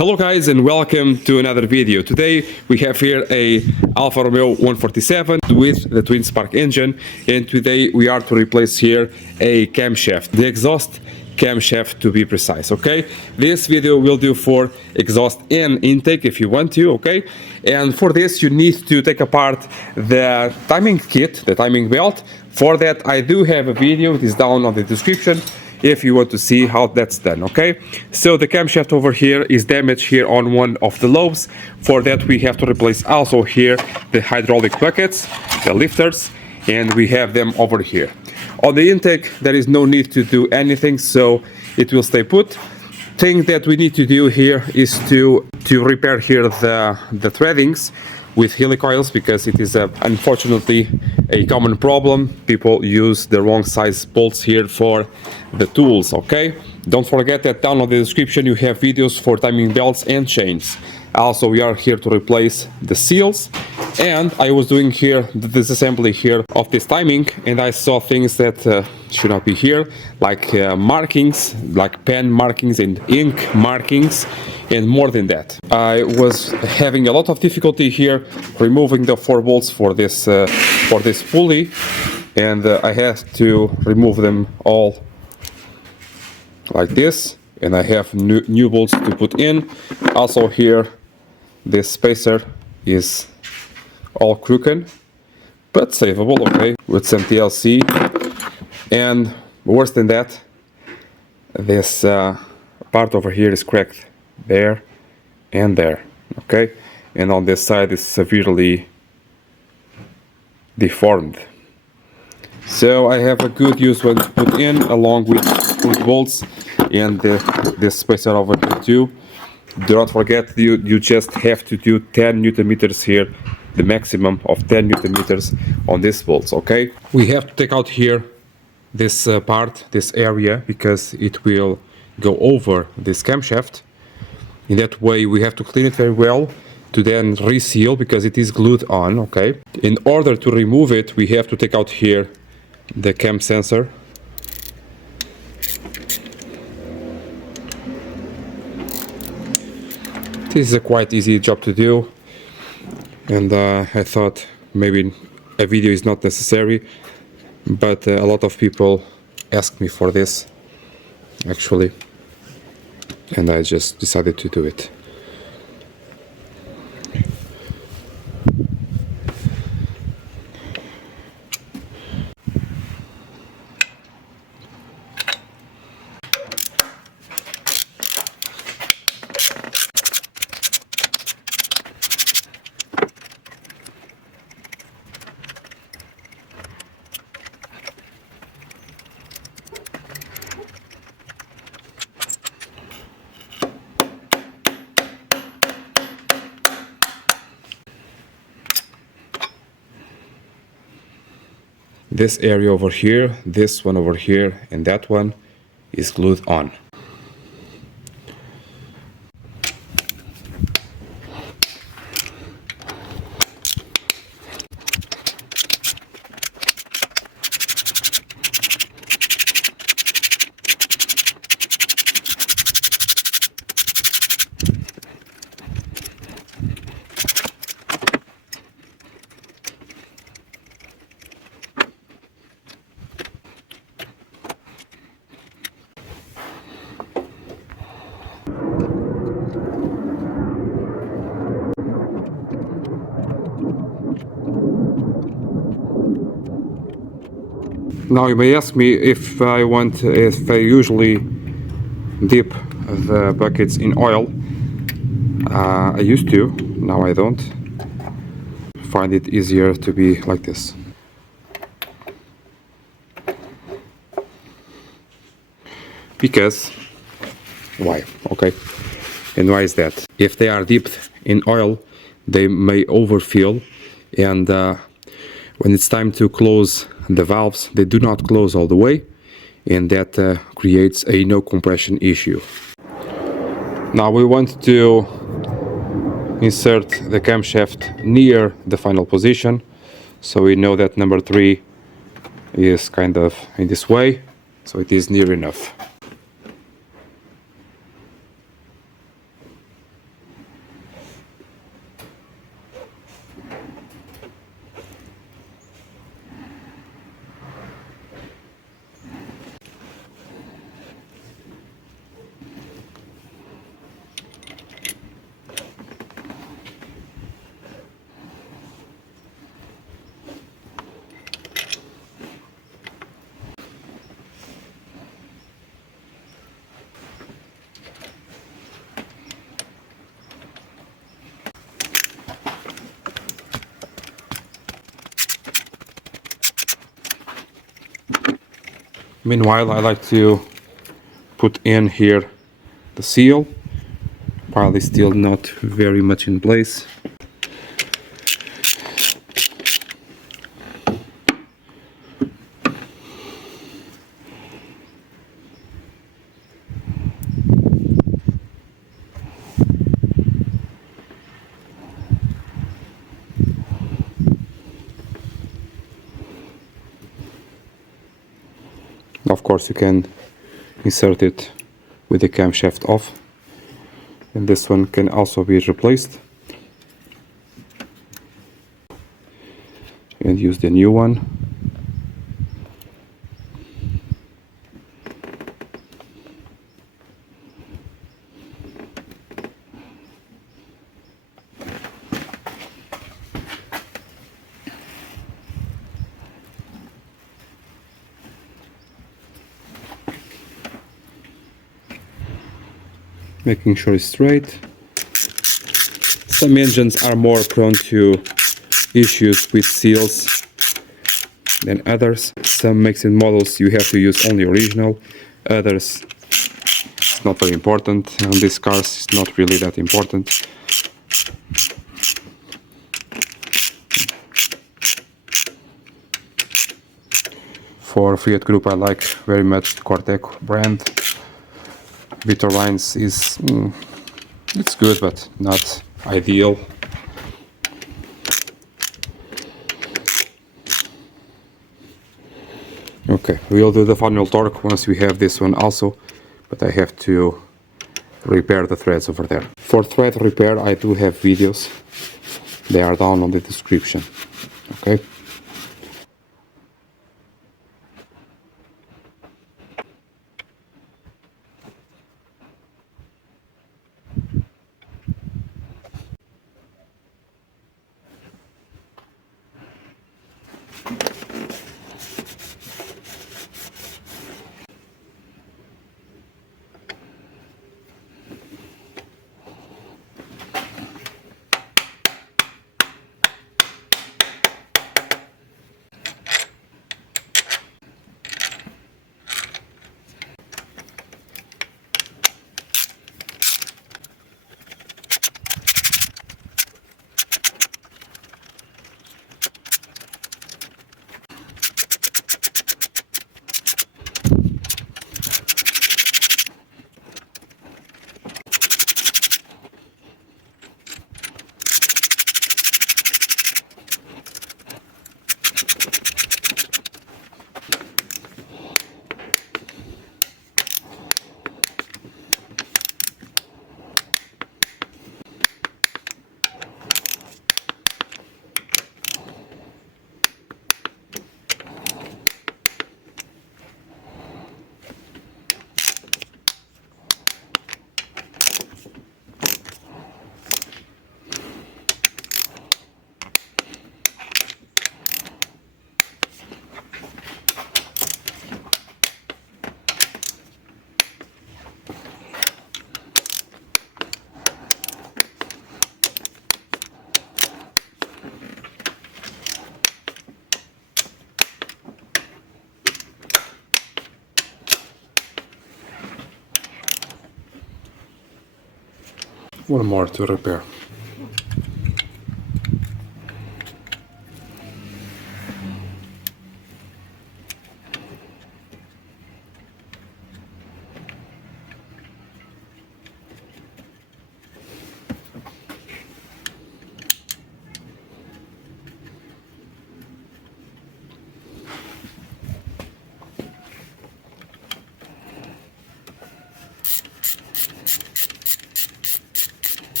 Hello guys and welcome to another video. Today we have here a Alfa Romeo 147 with the twin spark engine, and today we are to replace here a camshaft, the exhaust camshaft to be precise. Okay, this video will do for exhaust and intake if you want to. Okay, and for this you need to take apart the timing kit, the timing belt. For that I do have a video, it is down on the description if you want to see how that's done. Okay, so the camshaft over here is damaged here on one of the lobes. For that we have to replace also here the hydraulic buckets, the lifters, and we have them over here. On the intake there is no need to do anything, so it will stay put. Thing that we need to do here is to repair here the threadings with helicoils, because it is unfortunately a common problem. People use the wrong size bolts here for the tools. Okay, don't forget that down on the description you have videos for timing belts and chains. Also we are here to replace the seals, and I was doing here the disassembly here of this timing, and I saw things that should not be here, like markings, like pen markings and ink markings, and more than that. I was having a lot of difficulty here removing the 4 bolts for this pulley, and I had to remove them all like this, and I have new bolts to put in. Also here this spacer is all crooked but savable, okay, with some TLC. And worse than that, this part over here is cracked there and there, okay, and on this side is severely deformed. So I have a good used one to put in along with bolts and this spacer over here too. Do not forget, you just have to do 10 Newton meters here, the maximum of 10 Newton meters on these bolts. Okay, we have to take out here this part, this area, because it will go over this camshaft. In that way we have to clean it very well to then reseal, because it is glued on. Okay, in order to remove it we have to take out here the cam sensor. This is a quite easy job to do, and I thought maybe a video is not necessary, but a lot of people asked me for this actually, and I just decided to do it. This area over here, this one over here, and that one is glued on. Now you may ask me if I usually dip the buckets in oil. I used to, now I don't. Find it easier to be like this. Because, why? Okay, and why is that? If they are dipped in oil, they may overfill, and when it's time to close the valves, they do not close all the way, and that creates a no compression issue. Now we want to insert the camshaft near the final position, so we know that number 3 is kind of in this way, so it is near enough. Meanwhile, I like to put in here the seal, while it's still not very much in place. Of course, you can insert it with the camshaft off, and this one can also be replaced and use the new one. Making sure it's straight. Some engines are more prone to issues with seals than others. Some makes and models you have to use only original, others it's not very important. On these cars it's not really that important. For Fiat Group I like very much Corteco brand. Vitorines is it's good but not ideal. Okay, we'll do the final torque once we have this one also, but I have to repair the threads over there. For thread repair I do have videos, they are down on the description. Okay. One more to repair.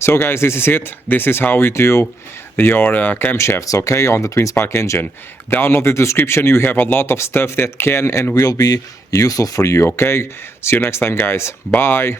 So guys, this is it. This is how you do your camshafts, okay, on the twin spark engine. Down on the description you have a lot of stuff that can and will be useful for you, okay? See you next time, guys. Bye.